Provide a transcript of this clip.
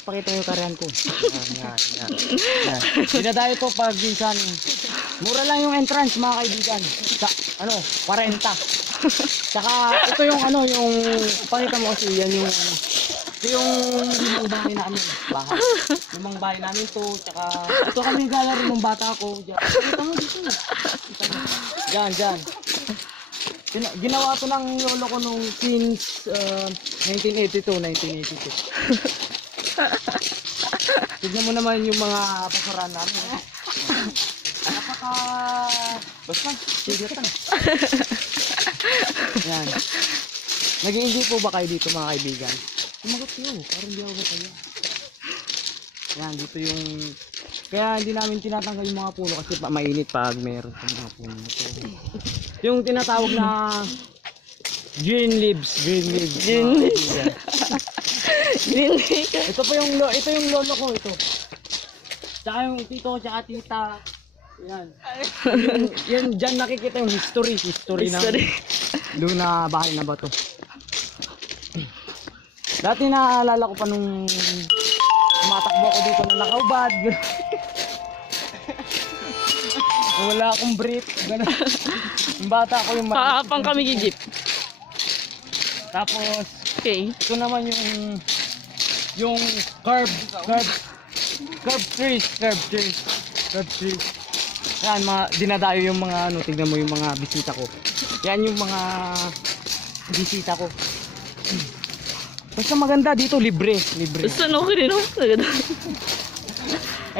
Ipakita mo yung karyan ko. Yan. Dinadayo to pag minsan. Mura lang yung entrance mga kaibigan. Sa, 40. Tsaka ito yung yung pakita mo kasi yan yung ito yung limang bahay namin. Limang bahay namin to. Tsaka ito kami gallery ng bata ko. Pakita mo dito. Diyan. Ginawa to ng lolo ko nung since 1982. Tignan mo naman yung mga basurahan namin. Basta, sigatan. Yan. Nag-i-enjoy po ba kayo dito mga kaibigan? Sumagot kayo, parang hindi ako kayo. Yan, dito yung... Kaya hindi namin tinatanggal yung mga puno kasi mainit pag meron sa mga puno. So, yung tinatawag na green leaves. Green leaves. Ito yung lolo ko ito. Tsaka yung tito, tsaka tita. Yan. Yan dyan nakikita yung history ng luna bahay na bato. Dati naalala ko pa nung tumatakbo ako dito na nakaubad. Wala akong brief. Yung bata ko yung Paapang kami gigip. Tapos Okay. ito naman yung curve trees. Yan, dinadayo yung mga tignan mo yung mga bisita ko. Yan yung mga bisita ko. Basta maganda dito, libre. Basta okay din, no?